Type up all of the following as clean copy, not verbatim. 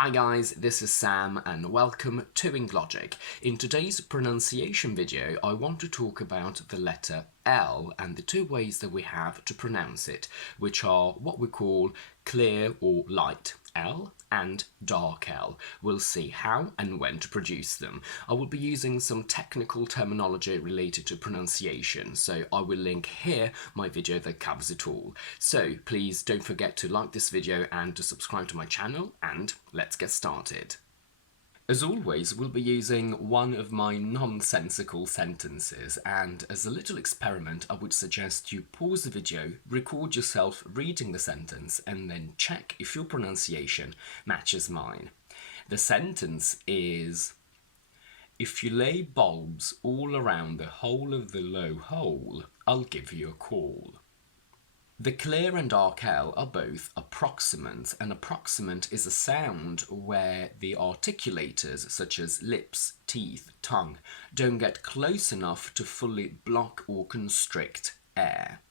Hi guys, this is Sam and welcome to Logic. In today's pronunciation video, I want to talk about the letter L and the two ways that we have to pronounce it, which are what we call clear or light L and dark L. We'll see how and when to produce them. I will be using some technical terminology related to pronunciation, so I will link here my video that covers it all. So please don't forget to like this video and to subscribe to my channel, and let's get started. As always, we'll be using one of my nonsensical sentences, and as a little experiment, I would suggest you pause the video, record yourself reading the sentence, and then check if your pronunciation matches mine. The sentence is, if you lay bulbs all around the whole of the low hole, I'll give you a call. The clear and dark L are both approximants. An approximant is a sound where the articulators, such as lips, teeth, tongue, don't get close enough to fully block or constrict air.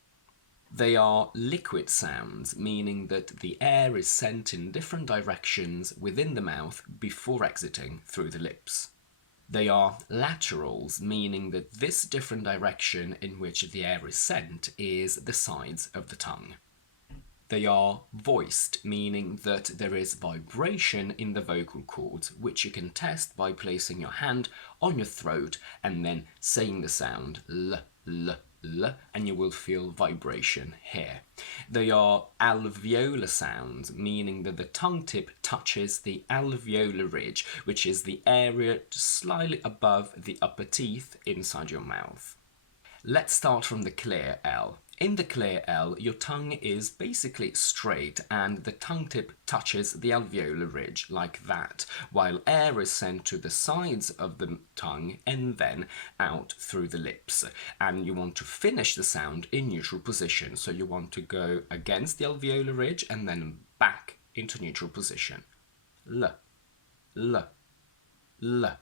They are liquid sounds, meaning that the air is sent in different directions within the mouth before exiting through the lips. They are laterals, meaning that this different direction in which the air is sent is the sides of the tongue. They are voiced, meaning that there is vibration in the vocal cords, which you can test by placing your hand on your throat and then saying the sound L, L, L, and you will feel vibration here. They are alveolar sounds, meaning that the tongue tip touches the alveolar ridge, which is the area slightly above the upper teeth inside your mouth. Let's start from the clear L. In the clear L, your tongue is basically straight and the tongue tip touches the alveolar ridge like that, while air is sent to the sides of the tongue and then out through the lips. And you want to finish the sound in neutral position, so you want to go against the alveolar ridge and then back into neutral position. L, L, L.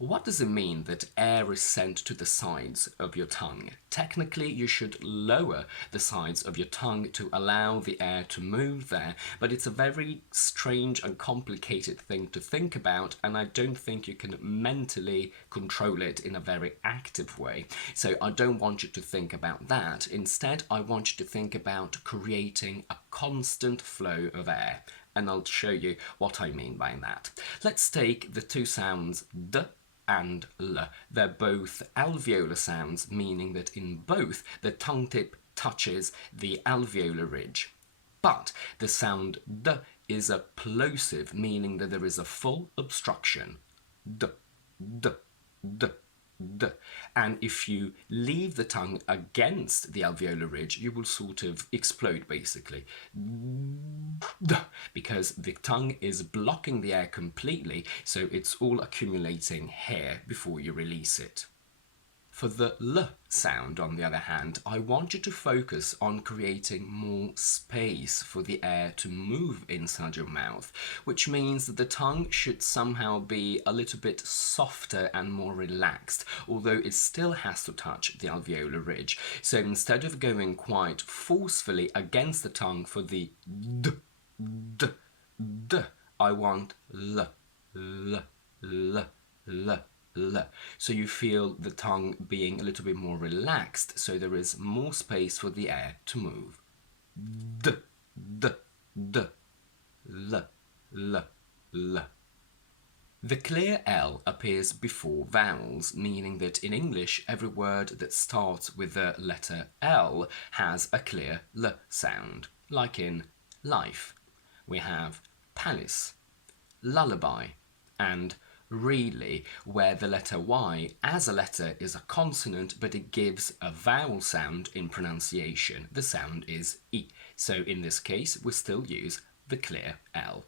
What does it mean that air is sent to the sides of your tongue? Technically, you should lower the sides of your tongue to allow the air to move there, but it's a very strange and complicated thing to think about, and I don't think you can mentally control it in a very active way. So I don't want you to think about that. Instead, I want you to think about creating a constant flow of air, and I'll show you what I mean by that. Let's take the two sounds D and L. They're both alveolar sounds, meaning that in both the tongue tip touches the alveolar ridge. But the sound D is a plosive, meaning that there is a full obstruction. D, D, D, D. And if you leave the tongue against the alveolar ridge, you will sort of explode basically. D, because the tongue is blocking the air completely, so it's all accumulating here before you release it. For the L sound, on the other hand, I want you to focus on creating more space for the air to move inside your mouth, which means that the tongue should somehow be a little bit softer and more relaxed, although it still has to touch the alveolar ridge. So instead of going quite forcefully against the tongue for the D, D, D, I want L, L, L, L, L. So you feel the tongue being a little bit more relaxed, so there is more space for the air to move. D, D, D, L, L, L. The clear L appears before vowels, meaning that in English every word that starts with the letter L has a clear L sound, like in life. We have palace, lullaby, and really, where the letter Y as a letter is a consonant, but it gives a vowel sound in pronunciation. The sound is E. So in this case, we still use the clear L.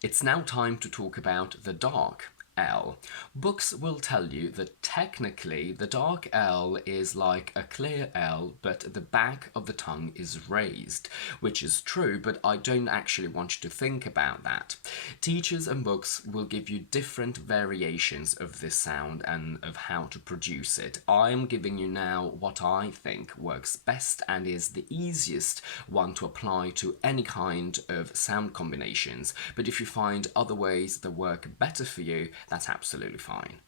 It's now time to talk about the dark L. Books will tell you that technically the dark L is like a clear L, but the back of the tongue is raised, which is true, but I don't actually want you to think about that. Teachers and books will give you different variations of this sound and of how to produce it. I am giving you now what I think works best and is the easiest one to apply to any kind of sound combinations, but if you find other ways that work better for you, that's absolutely fine.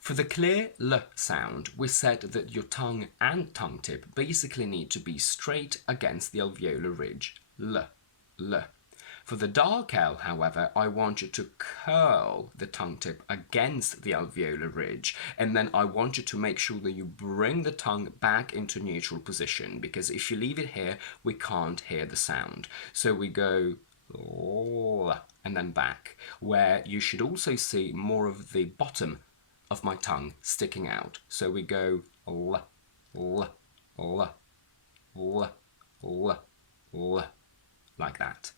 For the clear L sound, we said that your tongue and tongue tip basically need to be straight against the alveolar ridge. L, L. For the dark L, however, I want you to curl the tongue tip against the alveolar ridge, and then I want you to make sure that you bring the tongue back into neutral position, because if you leave it here, we can't hear the sound. So we go and then back, where you should also see more of the bottom of my tongue sticking out. So we go l, l, l, l, l, l, like that.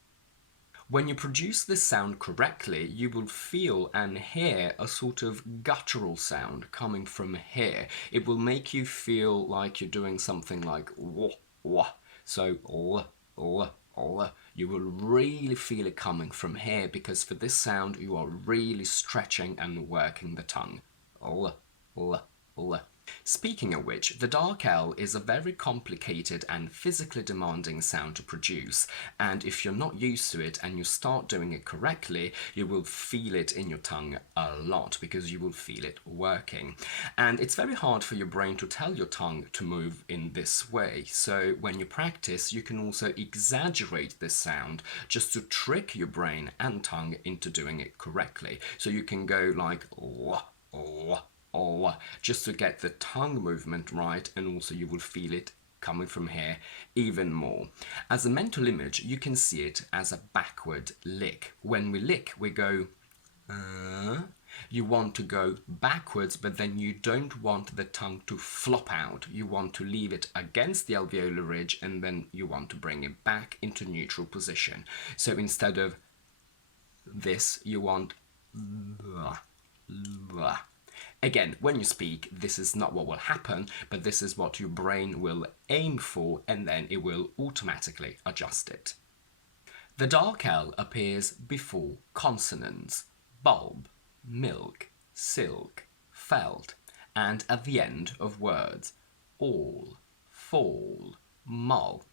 When you produce this sound correctly, you will feel and hear a sort of guttural sound coming from here. It will make you feel like you're doing something like wah, wah. So l, l, l. You will really feel it coming from here, because for this sound you are really stretching and working the tongue. L, l, l. Speaking of which, the dark L is a very complicated and physically demanding sound to produce, and if you're not used to it and you start doing it correctly, you will feel it in your tongue a lot, because you will feel it working. And it's very hard for your brain to tell your tongue to move in this way, so when you practice, you can also exaggerate this sound just to trick your brain and tongue into doing it correctly. So you can go like wah, wah, just to get the tongue movement right, and also you will feel it coming from here even more. As a mental image, you can see it as a backward lick. When we lick, we go you want to go backwards, but then you don't want the tongue to flop out. You want to leave it against the alveolar ridge, and then you want to bring it back into neutral position. So instead of this, you want Again, when you speak, this is not what will happen, but this is what your brain will aim for, and then it will automatically adjust it. The dark L appears before consonants: bulb, milk, silk, felt, and at the end of words: all, fall, mull.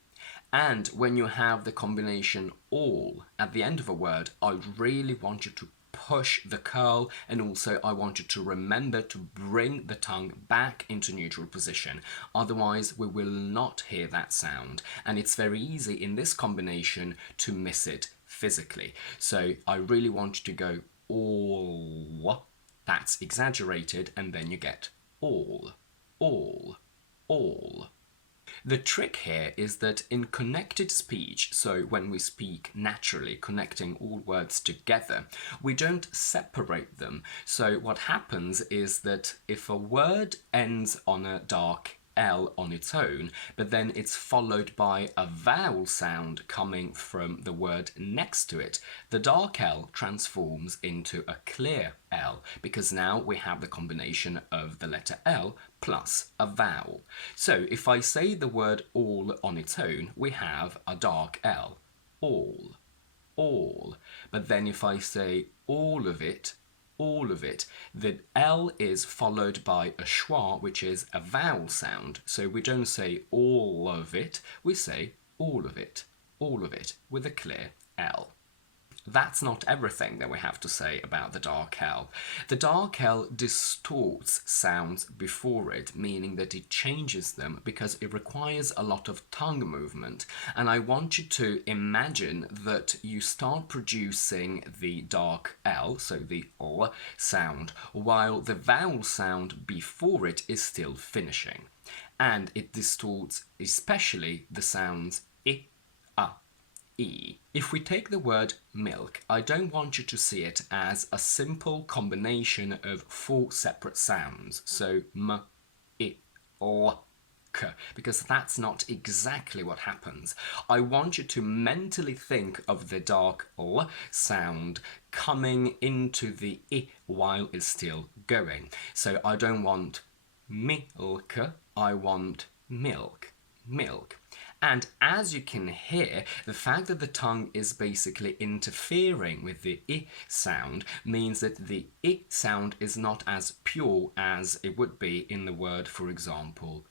And when you have the combination all at the end of a word, I really want you to push the curl, and also I want you to remember to bring the tongue back into neutral position. Otherwise, we will not hear that sound, and it's very easy in this combination to miss it physically. So I really want you to go all, that's exaggerated, and then you get all, all, all. The trick here is that in connected speech, so when we speak naturally, connecting all words together, we don't separate them. So what happens is that if a word ends on a dark L on its own, but then it's followed by a vowel sound coming from the word next to it, the dark L transforms into a clear L, because now we have the combination of the letter L plus a vowel. So if I say the word all on its own, we have a dark L, all, all. But then if I say all of it, the L is followed by a schwa, which is a vowel sound. So we don't say all of it, we say all of it, with a clear L. That's not everything that we have to say about the dark L. The dark L distorts sounds before it, meaning that it changes them because it requires a lot of tongue movement. And I want you to imagine that you start producing the dark L, so the L sound, while the vowel sound before it is still finishing. And it distorts especially the sounds I, A, E. If we take the word milk, I don't want you to see it as a simple combination of 4 separate sounds. So m, I, l, because that's not exactly what happens. I want you to mentally think of the dark L sound coming into the I while it's still going. So I don't want milk, I want milk, milk. And as you can hear, the fact that the tongue is basically interfering with the I sound means that the I sound is not as pure as it would be in the word, for example,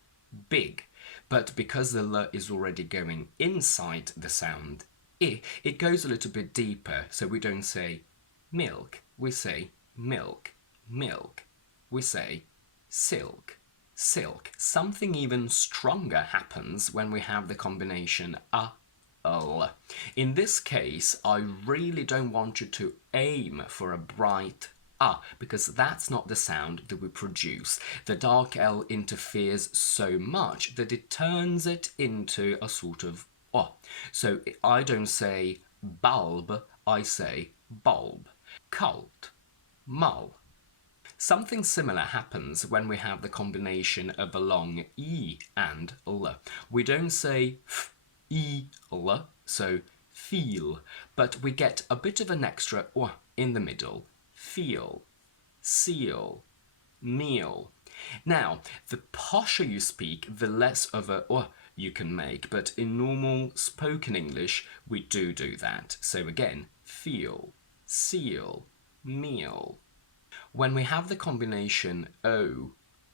big. But because the L is already going inside the sound I, it goes a little bit deeper. So we don't say milk, we say milk, milk. We say silk, silk. Something even stronger happens when we have the combination a, l. In this case, I really don't want you to aim for a bright a, because that's not the sound that we produce. The dark L interferes so much that it turns it into a sort of o. So I don't say bulb, I say bulb. Cult, mull. Something similar happens when we have the combination of a long E and L. We don't say f, E, L, so feel, but we get a bit of an extra O in the middle. Feel, seal, meal. Now, the posher you speak, the less of a O you can make, but in normal spoken English, we do that. So again, feel, seal, meal. When we have the combination O,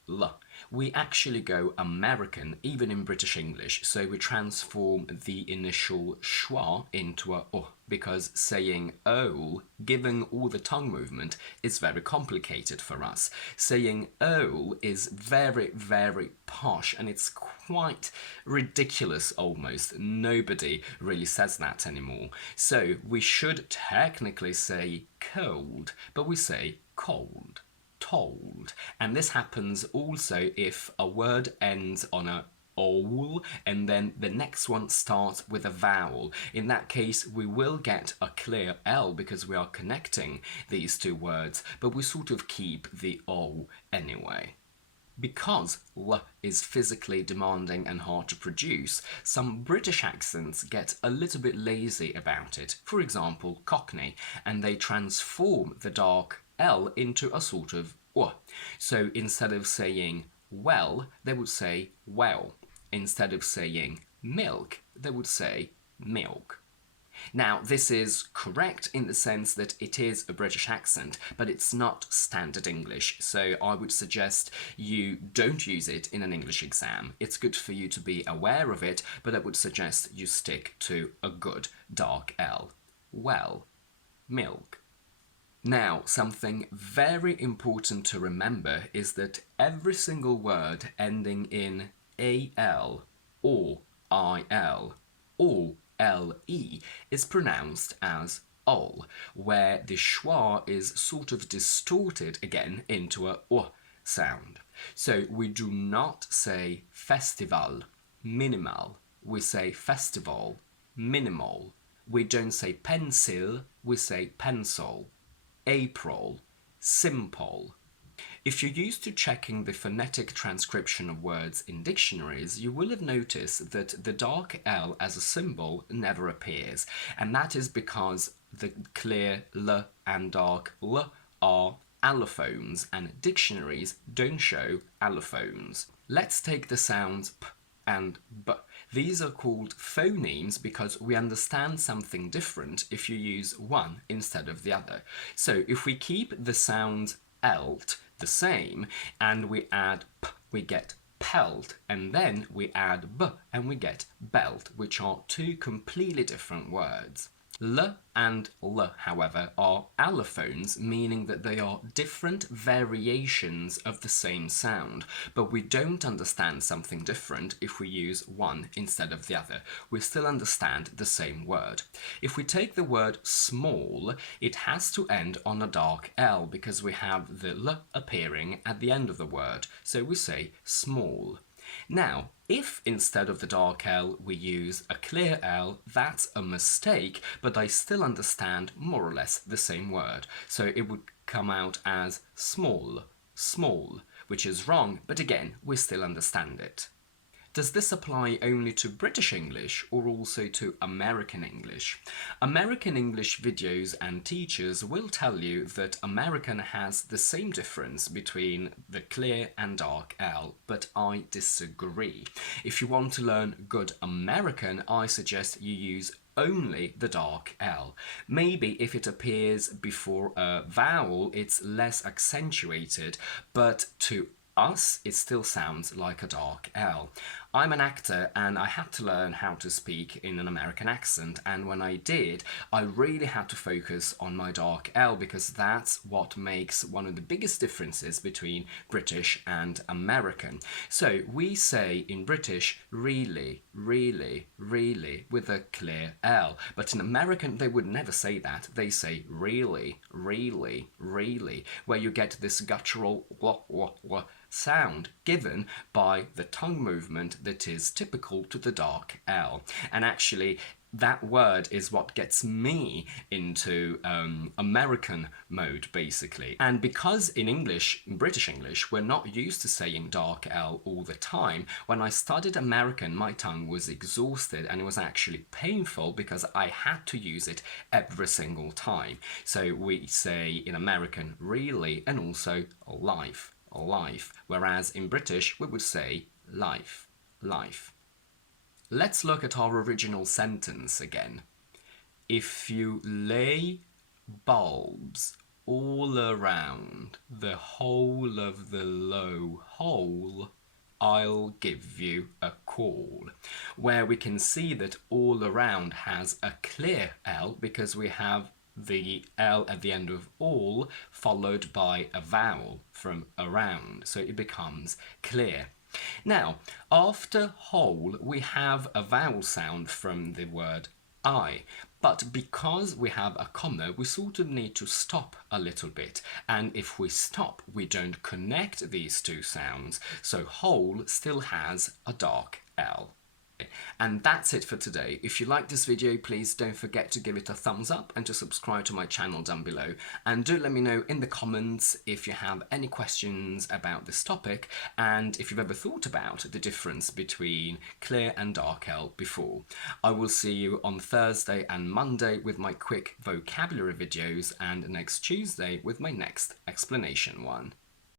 L, we actually go American, even in British English. So we transform the initial schwa into a O, because saying O, given all the tongue movement, is very complicated for us. Saying O is very, very posh, and it's quite ridiculous almost. Nobody really says that anymore. So we should technically say cold, but we say cold, told. And this happens also if a word ends on a ol and then the next one starts with a vowel. In that case, we will get a clear L because we are connecting these two words, but we sort of keep the O anyway. Because L is physically demanding and hard to produce, some British accents get a little bit lazy about it. For example, Cockney, and they transform the dark L into a sort of O. So instead of saying well, they would say well. Instead of saying milk, they would say milk. Now, this is correct in the sense that it is a British accent, but it's not standard English, so I would suggest you don't use it in an English exam. It's good for you to be aware of it, but I would suggest you stick to a good dark L. Well, milk. Now, something very important to remember is that every single word ending in AL or IL or LE is pronounced as ol, where the schwa is sort of distorted again into a O sound. So we do not say festival, minimal. We say festival, minimal. We don't say pencil, we say pencil. April, simple. If you're used to checking the phonetic transcription of words in dictionaries, you will have noticed that the dark L as a symbol never appears, and that is because the clear L and dark L are allophones, and dictionaries don't show allophones. Let's take the sounds P and B. These are called phonemes because we understand something different if you use one instead of the other. So if we keep the sound elt the same and we add P, we get pelt, and then we add B and we get belt, which are two completely different words. L and L, however, are allophones, meaning that they are different variations of the same sound, but we don't understand something different if we use one instead of the other. We still understand the same word. If we take the word small, it has to end on a dark L because we have the L appearing at the end of the word, so we say small. Now, if instead of the dark L we use a clear L, that's a mistake, but I still understand more or less the same word. So it would come out as small, small, which is wrong, but again, we still understand it. Does this apply only to British English or also to American English? American English videos and teachers will tell you that American has the same difference between the clear and dark L, but I disagree. If you want to learn good American, I suggest you use only the dark L. Maybe if it appears before a vowel, it's less accentuated, but to us, it still sounds like a dark L. I'm an actor and I had to learn how to speak in an American accent, and when I did, I really had to focus on my dark L because that's what makes one of the biggest differences between British and American. So we say in British, really, really, really, with a clear L, but in American they would never say that. They say really, really, really, where you get this guttural wah, wah, wah sound given by the tongue movement that is typical to the dark L. And actually, that word is what gets me into American mode, basically. And because in English, in British English, we're not used to saying dark L all the time, when I studied American, my tongue was exhausted and it was actually painful because I had to use it every single time. So we say in American, really, and also life, life, whereas in British, we would say life, life. Let's look at our original sentence again. If you lay bulbs all around the whole of the low hole, I'll give you a call. Where we can see that all around has a clear L because we have the L at the end of all followed by a vowel from around, so it becomes clear. Now, after whole, we have a vowel sound from the word I, but because we have a comma, we sort of need to stop a little bit, and if we stop, we don't connect these two sounds, so whole still has a dark L. And that's it for today. If you like this video, please don't forget to give it a thumbs up and to subscribe to my channel down below. And do let me know in the comments if you have any questions about this topic and if you've ever thought about the difference between clear and dark L before. I will see you on Thursday and Monday with my quick vocabulary videos and next Tuesday with my next explanation one.